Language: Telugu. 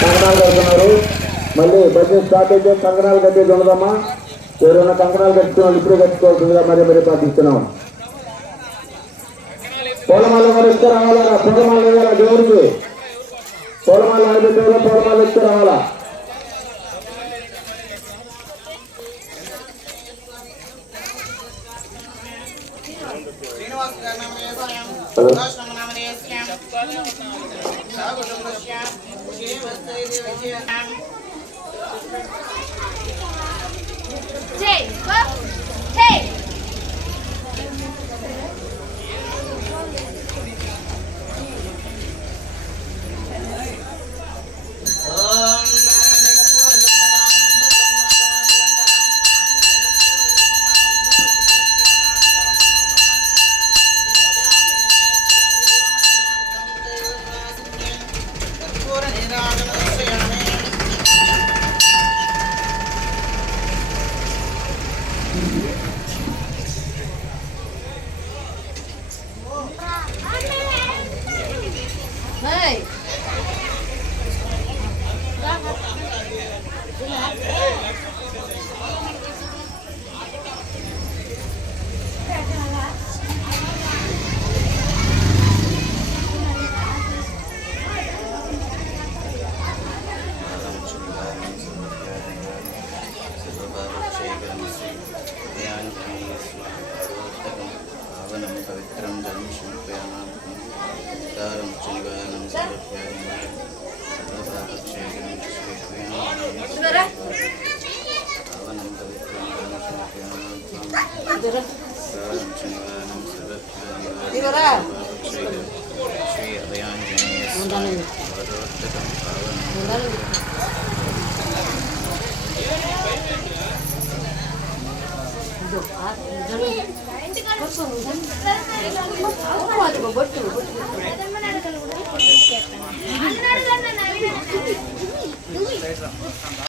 కంకణాలు కడుతున్నారు. మళ్ళీ బడ్జెట్ స్టార్ట్ అయితే కంకణాలు కట్టేది ఉండదమ్మా. ఎవరైనా కంకణాలు కట్టుకున్న వాళ్ళు ఇప్పుడే కట్టుకోవాల్సిందిగా మరీ ప్రార్థిస్తున్నాం. పూలమాల వాళ్ళు ఇస్తే రావాలా, పూలమాల వేయాలా దేవుడికి. పూలమాల ఆడిపెట్టారు, పూలమాల ఇస్తే రావాలా. पवित्रं जलं समर्पयामः। दारं च निवारणं समर्पयामः। सर्वपापक्षेत्रं च स्वीक्रियामः। पावनं पवित्रं जलं समर्पयामः। दारं च निवारणं समर्पयामः। श्री अभयाञ्जनेय स्वामी वरोत्तकं पावनं बट्टू